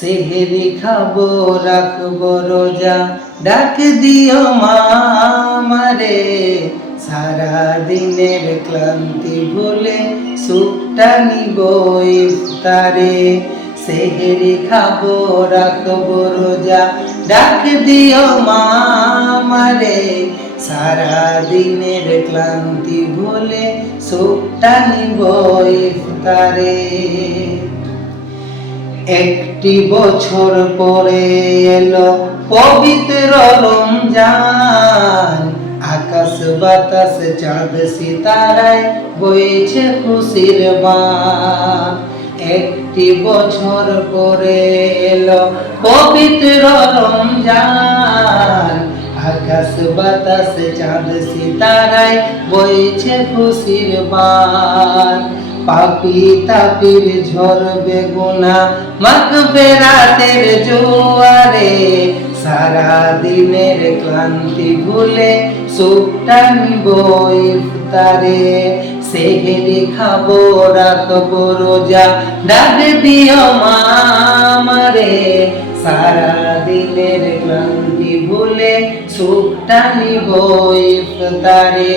সেহেরি খাবো রাখবো রোজা, ডাক দিও মা আমারে। সারা দিনের ক্লান্তি ভুলে সুখটা নিব ইফতারে। সেহেরি খাবো রাখবো রোজা, ডাক দিও মা আমারে। সারা দিনের ক্লান্তি ভুলে সুখটা নিব ইফতারে। একটি বছর পরে এলো পবিত্র রমজান, আকাশ বাতাস চাঁদ সিতারায় বইছে খুশির বান। একটি বছর পরে এলো পবিত্র রমজান, আকাশ বাতাস চাঁদ সিতারায় বইছে খুশির বান। পাপি তাপির ঝরবে গুনাহ মাগফিরাতের জোয়ারে। সারা দিনের ক্লান্তি ভুলে সুখটা নিব ইফতারে। সেহেরি খাবো রাখবো রোজা, ডাক দিও মা আমারে। সারা দিনের ক্লান্তি ভুলে সুখটা নিব ইফতারে।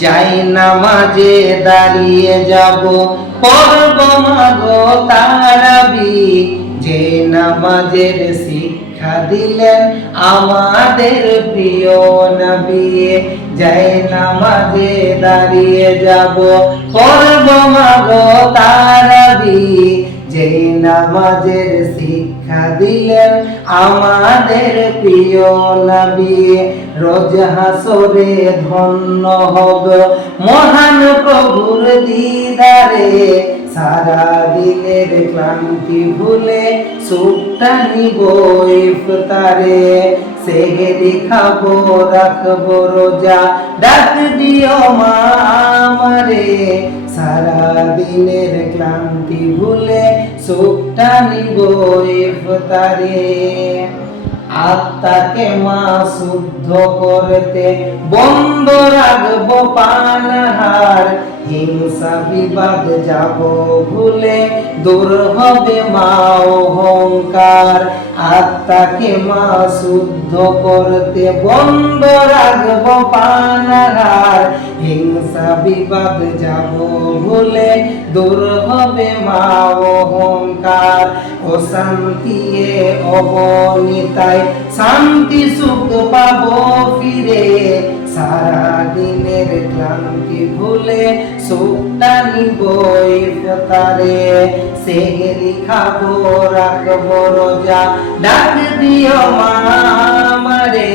যাই নামাজে দাঁড়িয়ে যাব, পড়ব মাগো তারাবি। যে নামাজের শিক্ষা দিলেন আমাদের প্রিয় নবী। যাই নামাজে দাঁড়িয়ে যাব, পড়ব মাগো তারাবি। যে নামাজের শিক্ষা দিলেন আমাদের প্রিয় নবী। রোজ হাসরে ধন্য হব মহান প্রভুর দিদারে। সারা দিনের ক্লান্তি ভুলে সুখটা নিব ইফতারে। সেহেরি খাবো রাখবো রোজা, ডাক দিও মা আমারে। সারা দিনের ক্লান্তি ভুলে সুখটা নিব ইফতারে। আত্মাকে মা শুদ্ধ করতে বন্ধ রাখবো পানাহার। হিংসা বিবাদ যাব ভুলে দূর হবে মা অহংকার। আত্মাকে মা শুদ্ধ করতে বন্ধ রাখবো পানাহার। হিংসা বিবাদ যাব ভুলে দূর হবে মা অহংকার। অশান্তি অবনীতায় শান্তি সুখ পাবো ফিরে। সারা দিনের ক্লান্তি ভুলে সুখটা নিব ইফতারে। সেহেরি খাবো রাখবো রোজা, ডাক দিও মা আমারে।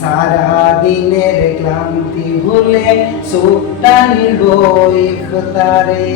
সারা দিনের ক্লান্তি ভুলে সুখটা নিব ইফতারে।